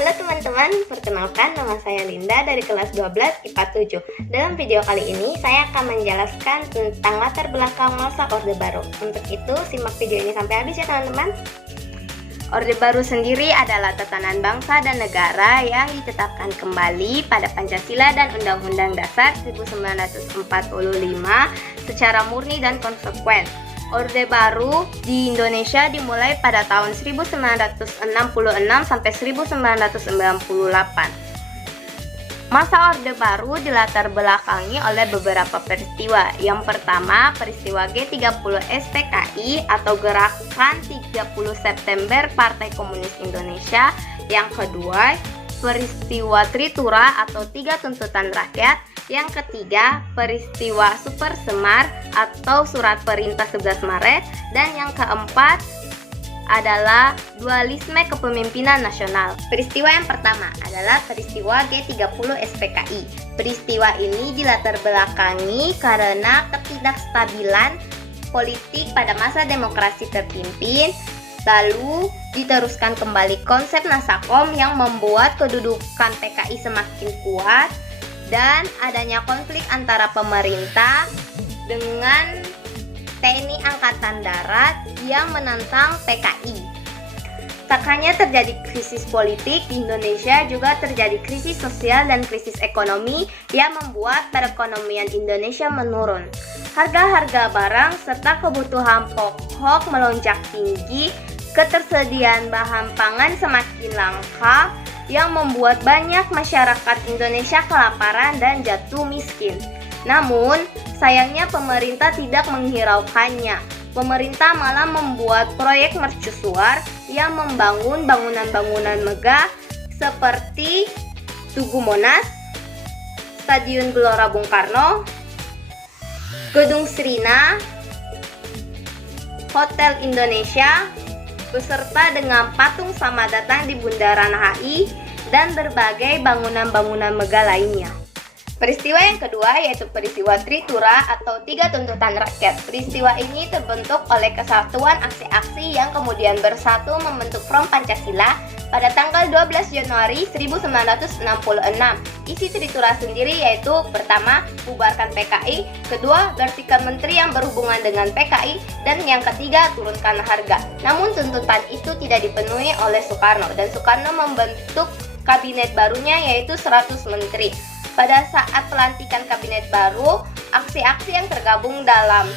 Halo teman-teman, perkenalkan nama saya Linda dari kelas 12 IPA 7. Dalam video kali ini, saya akan menjelaskan tentang latar belakang masa Orde Baru. Untuk itu, simak video ini sampai habis ya teman-teman. Orde Baru sendiri adalah tatanan bangsa dan negara yang ditetapkan kembali pada Pancasila dan Undang-Undang Dasar 1945 secara murni dan konsekuen. Orde Baru di Indonesia dimulai pada tahun 1966 sampai 1998. Masa Orde Baru dilatar belakangi oleh beberapa peristiwa. Yang pertama, peristiwa G30 SPKI atau Gerakan 30 September Partai Komunis Indonesia. Yang kedua, peristiwa Tritura atau Tiga Tuntutan Rakyat. Yang ketiga, peristiwa Super Semar atau Surat Perintah 11 Maret. Dan yang keempat adalah dualisme kepemimpinan nasional. Peristiwa yang pertama adalah peristiwa G30 SPKI. Peristiwa ini dilatar belakangi karena ketidakstabilan politik pada masa demokrasi terpimpin. Lalu diteruskan kembali konsep Nasakom yang membuat kedudukan PKI semakin kuat, dan adanya konflik antara pemerintah dengan TNI Angkatan Darat yang menentang PKI. Tak hanya terjadi krisis politik di Indonesia, juga terjadi krisis sosial dan krisis ekonomi yang membuat perekonomian Indonesia menurun. Harga-harga barang serta kebutuhan pokok melonjak tinggi, ketersediaan bahan pangan semakin langka, yang membuat banyak masyarakat Indonesia kelaparan dan jatuh miskin. Namun, sayangnya pemerintah tidak menghiraukannya. Pemerintah malah membuat proyek mercusuar yang membangun bangunan-bangunan megah seperti Tugu Monas, Stadion Gelora Bung Karno, Gedung Srina, Hotel Indonesia, beserta dengan patung Selamat Datang di Bundaran HI dan berbagai bangunan-bangunan megah lainnya. Peristiwa yang kedua yaitu peristiwa Tritura atau Tiga Tuntutan Rakyat. Peristiwa ini terbentuk oleh kesatuan aksi-aksi yang kemudian bersatu membentuk Front Pancasila pada tanggal 12 Januari 1966. Isi Tritura sendiri yaitu pertama, bubarkan PKI, kedua, bersihkan menteri yang berhubungan dengan PKI, dan yang ketiga, turunkan harga. Namun tuntutan itu tidak dipenuhi oleh Soekarno, dan Soekarno membentuk kabinet barunya yaitu 100 menteri. Pada saat pelantikan kabinet baru, aksi-aksi yang tergabung dalam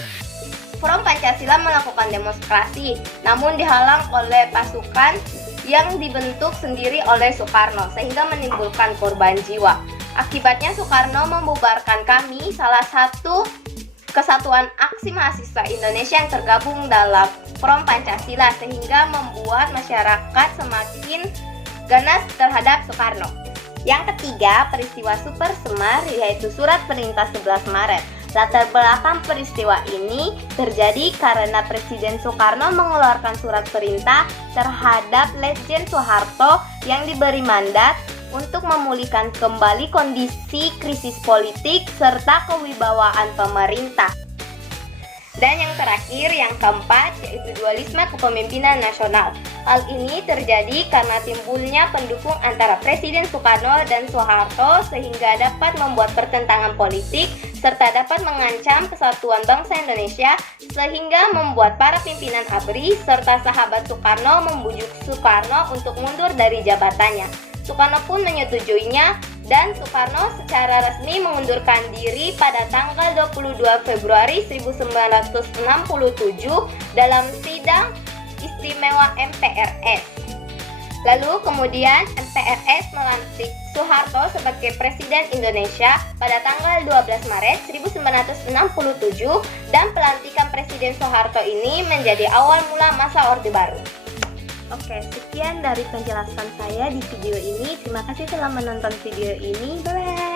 Front Pancasila melakukan demonstrasi, namun dihalang oleh pasukan yang dibentuk sendiri oleh Soekarno sehingga menimbulkan korban jiwa. Akibatnya Soekarno membubarkan KAMI, salah satu kesatuan aksi mahasiswa Indonesia yang tergabung dalam Front Pancasila, sehingga membuat masyarakat semakin ganas terhadap Soekarno. Yang ketiga, peristiwa Super Semar yaitu Surat Perintah 11 Maret. Latar belakang peristiwa ini terjadi karena Presiden Soekarno mengeluarkan surat perintah terhadap Letjen Soeharto yang diberi mandat untuk memulihkan kembali kondisi krisis politik serta kewibawaan pemerintah. Dan yang terakhir, yang keempat, yaitu dualisme kepemimpinan nasional. Hal ini terjadi karena timbulnya pendukung antara Presiden Soekarno dan Soeharto sehingga dapat membuat pertentangan politik serta dapat mengancam kesatuan bangsa Indonesia, sehingga membuat para pimpinan ABRI serta sahabat Soekarno membujuk Soekarno untuk mundur dari jabatannya. Soekarno pun menyetujuinya, dan Soekarno secara resmi mengundurkan diri pada tanggal 22 Februari 1967 dalam sidang istimewa MPRS. Lalu kemudian MPRS melantik Soeharto sebagai Presiden Indonesia pada tanggal 12 Maret 1967, dan pelantikan Presiden Soeharto ini menjadi awal mula masa Orde Baru. Oke, sekian dari penjelasan saya di video ini. Terima kasih telah menonton video ini. Bye-bye.